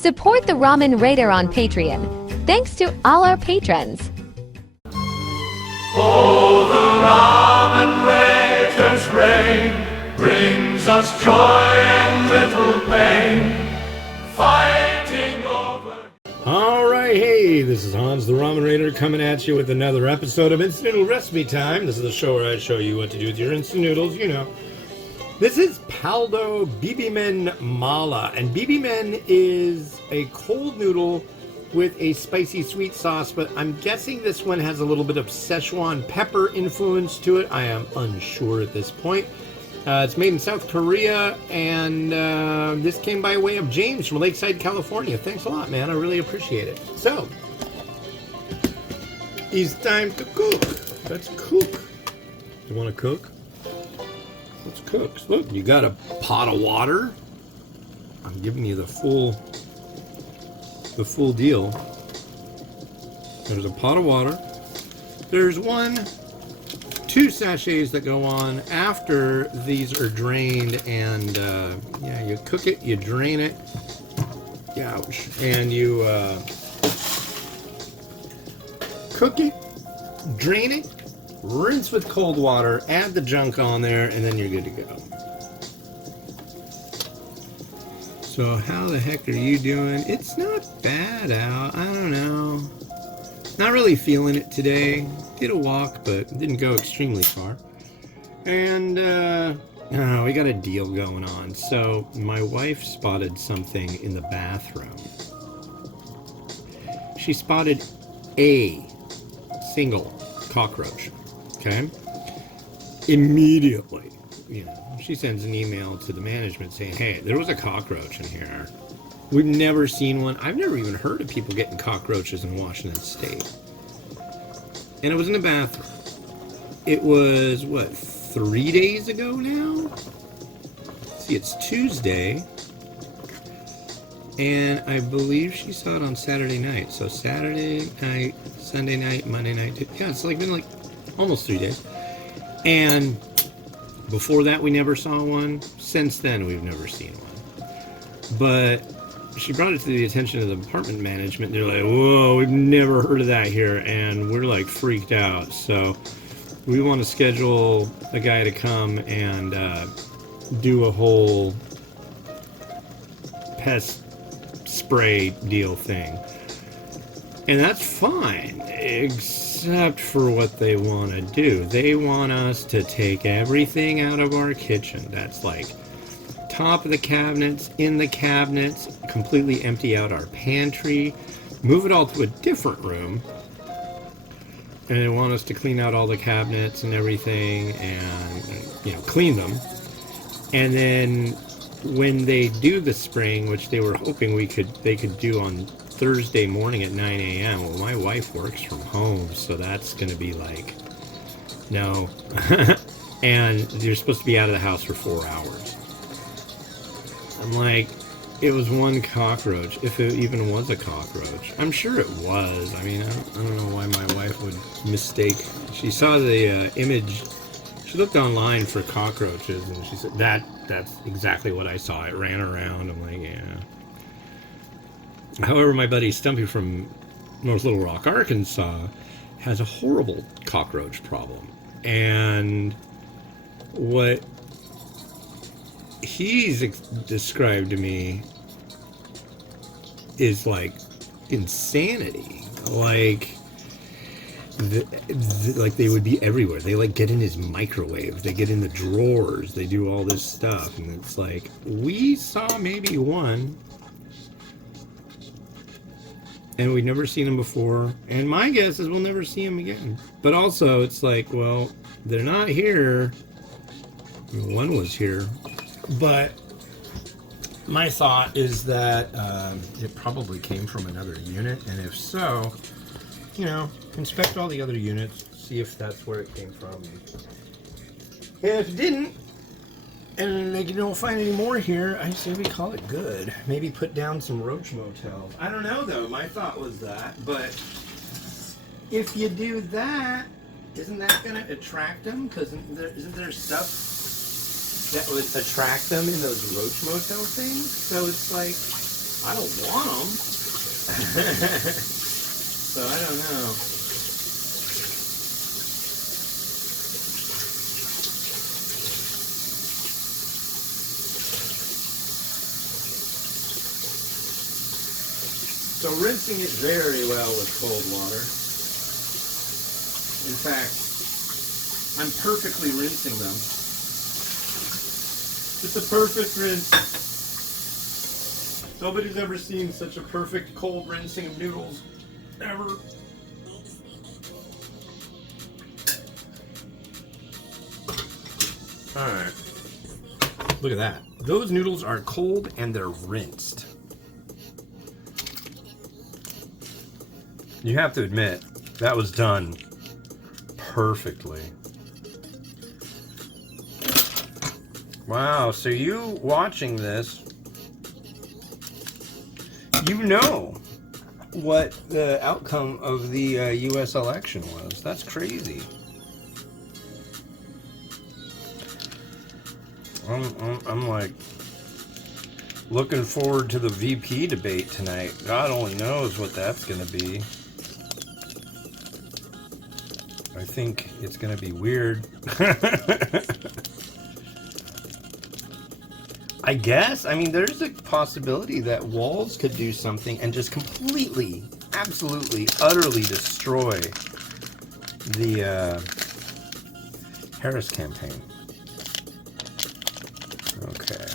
Support the Ramen Raider on Patreon. Thanks to all our patrons. Oh, the Ramen Raider's reign brings us joy and little pain, fighting over. Alright, hey, this is Hans the Ramen Raider coming at you with another episode of Instant Noodle Recipe Time. This is the show where I show you what to do with your instant noodles, you know. This is Paldo Bibimmen Mala, and Bibimmen is a cold noodle with a spicy sweet sauce, but I'm guessing this one has a little bit of Szechuan pepper influence to it. I am unsure at this point. It's made in South Korea, and this came by way of James from Lakeside, California. Thanks a lot, man. I really appreciate it. So, it's time to cook. Let's cook. You want to cook? Let's cook. Look, you got a pot of water. I'm giving you the full deal. There's a pot of water. There's 2 sachets that go on after these are drained, and yeah, you cook it, you drain it, ouch, and you cook it, drain it, rinse with cold water, add the junk on there, and then you're good to go. So how the heck are you doing? It's not bad out. I don't know. Not really feeling it today. Did a walk, but didn't go extremely far. And we got a deal going on. So my wife spotted something in the bathroom. She spotted a single cockroach. Okay? Immediately, she sends an email to the management saying, hey, there was a cockroach in here. We've never seen one. I've never even heard of people getting cockroaches in Washington State. And it was in the bathroom. It was, 3 days ago now? See, it's Tuesday. And I believe she saw it on Saturday night. So Saturday night, Sunday night, Monday night. Yeah, it's been almost 3 days. And before that, we never saw one. Since then, we've never seen one. But she brought it to the attention of the apartment management. They're like, whoa, we've never heard of that here. And we're freaked out. So we want to schedule a guy to come and do a whole pest spray deal thing. And that's fine, except for what they want to do. They want us to take everything out of our kitchen. That's top of the cabinets, in the cabinets, completely empty out our pantry, move it all to a different room, and they want us to clean out all the cabinets and everything, and clean them. And then when they do the spraying, which they were hoping they could do on Thursday morning at 9 a.m. Well, my wife works from home, so that's going to be no. And you're supposed to be out of the house for 4 hours. I'm it was one cockroach, if it even was a cockroach. I'm sure it was. I mean, I don't know why my wife would mistake. She saw the image. She looked online for cockroaches, and she said, that's exactly what I saw. It ran around. I'm yeah. However, my buddy Stumpy from North Little Rock, Arkansas, has a horrible cockroach problem. And what he's described to me is insanity. They would be everywhere. They get in his microwave. They get in the drawers. They do all this stuff. And it's we saw maybe one, and we'd never seen him before, and my guess is we'll never see him again. But also, it's well, they're not here. One was here, but my thought is that it probably came from another unit, and if so, inspect all the other units, see if that's where it came from. And if it didn't, and they don't find any more here, I say we call it good. Maybe put down some roach motels. I don't know, though. My thought was that. But if you do that, isn't that going to attract them? Because isn't there stuff that would attract them in those roach motel things? So it's I don't want them. So I don't know. So rinsing it very well with cold water. In fact, I'm perfectly rinsing them. It's a perfect rinse. Nobody's ever seen such a perfect cold rinsing of noodles. Ever. Alright. Look at that. Those noodles are cold and they're rinsed. You have to admit, that was done perfectly. Wow, so you watching this, you know what the outcome of the U.S. election was. That's crazy. I'm like looking forward to the VP debate tonight. God only knows what that's going to be. I think it's going to be weird. I guess. I mean, there's a possibility that Walz could do something and just completely, absolutely, utterly destroy the Harris campaign. Okay.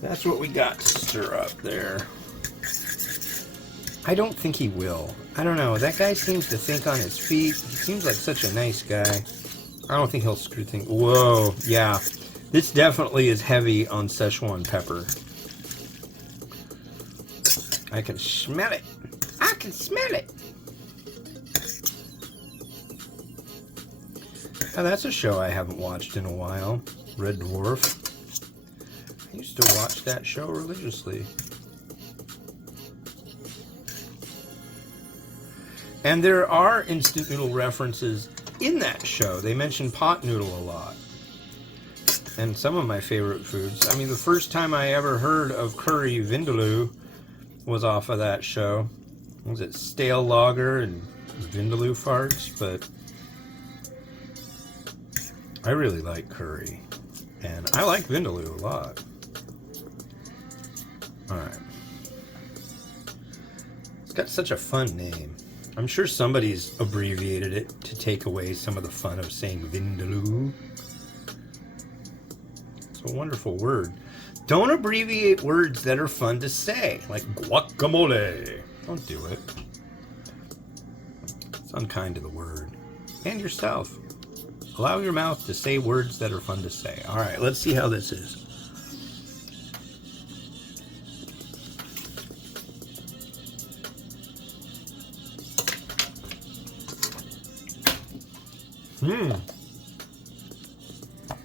That's what we got to stir up there. I don't think he will. I don't know. That guy seems to think on his feet. He seems like such a nice guy. I don't think he'll screw things. Whoa, yeah. This definitely is heavy on Szechuan pepper. I can smell it. I can smell it. Now, that's a show I haven't watched in a while. Red Dwarf. I used to watch that show religiously. And there are instant noodle references in that show. They mention pot noodle a lot. And some of my favorite foods. I mean, the first time I ever heard of curry vindaloo was off of that show. Was it stale lager and vindaloo farts? But I really like curry. And I like vindaloo a lot. Alright. It's got such a fun name. I'm sure somebody's abbreviated it to take away some of the fun of saying vindaloo. It's a wonderful word. Don't abbreviate words that are fun to say, like guacamole. Don't do it. It's unkind to the word. And yourself. Allow your mouth to say words that are fun to say. All right, let's see how this is.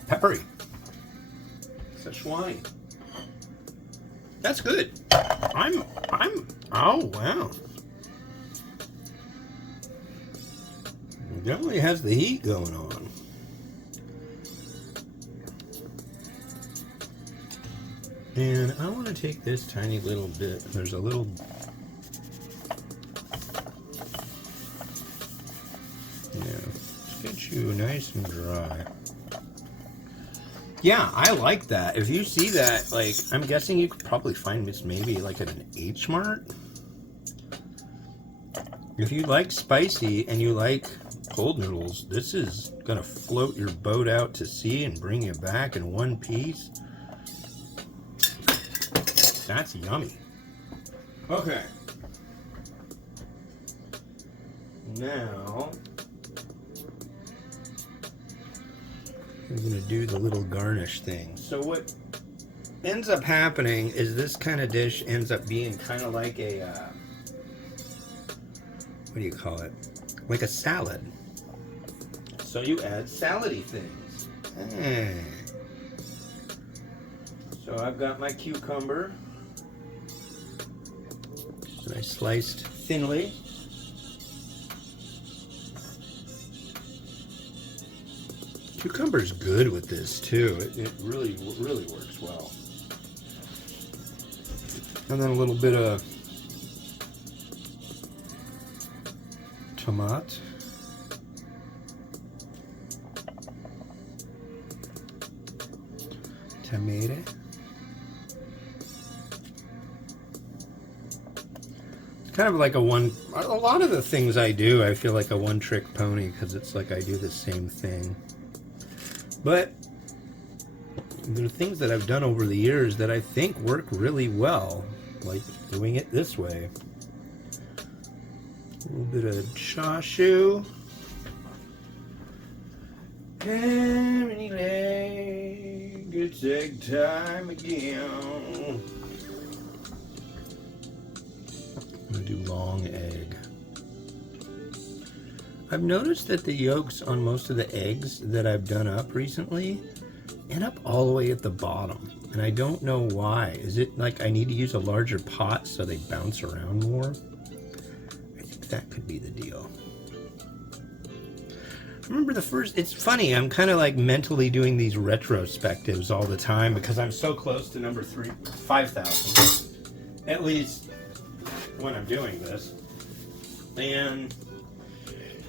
Peppery. Szechuan. That's good. Oh, wow. It definitely has the heat going on. And I want to take this tiny little bit. There's a little... Yeah, get you nice and dry. Yeah, I like that. If you see that, like, I'm guessing you could probably find this maybe like at an H Mart. If you like spicy and you like cold noodles, this is gonna float your boat out to sea and bring you back in one piece. That's yummy. Okay. Now, I'm going to do the little garnish thing. So what ends up happening is this kind of dish ends up being kind of like a, what do you call it? Like a salad. So you add salady things. So I've got my cucumber that I sliced thinly. Cucumber's good with this too. It really works well. And then a little bit of tomato. Tomato. Kind of like a lot of the things I do, I feel like a one-trick pony because it's like I do the same thing. But there are things that I've done over the years that I think work really well, like doing it this way. A little bit of chashu. Many leg, it's egg time again. I'm going to do long egg. I've noticed that the yolks on most of the eggs that I've done up recently end up all the way at the bottom. And I don't know why. Is it like I need to use a larger pot so they bounce around more? I think that could be the deal. I remember the first, it's funny, I'm kind of like mentally doing these retrospectives all the time because I'm so close to number 5,000. At least when I'm doing this. And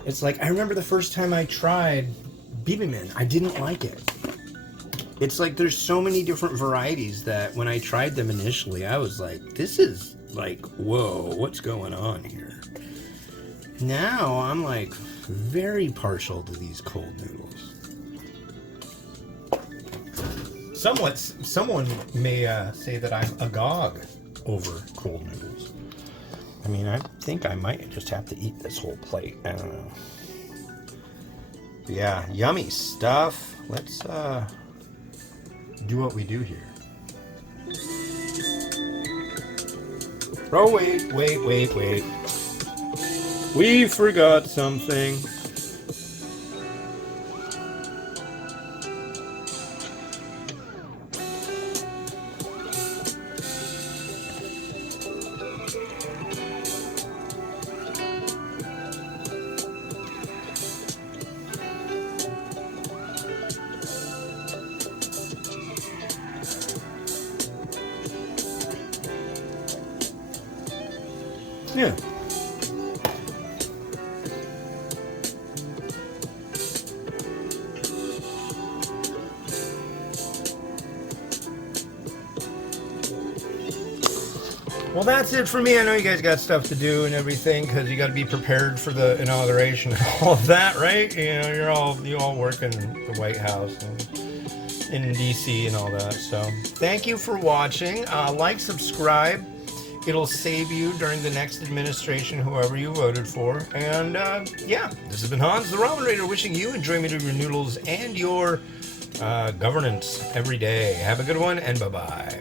it's like, I remember the first time I tried Bibimmen, I didn't like it. It's like there's so many different varieties that when I tried them initially, I was like, this is like, whoa, what's going on here? Now I'm like very partial to these cold noodles. Someone may say that I'm agog over cold noodles. I mean, I think I might just have to eat this whole plate. I don't know. But yeah, yummy stuff. Let's do what we do here. Oh, wait. We forgot something. Yeah. Well, that's it for me. I know you guys got stuff to do and everything because you got to be prepared for the inauguration and all of that, right? You know, you all work in the White House and in DC and all that. So, thank you for watching. Like, subscribe. It'll save you during the next administration, whoever you voted for. And yeah, this has been Hans, the Ramen Raider, wishing you enjoyment of your noodles and your governance every day. Have a good one, and bye-bye.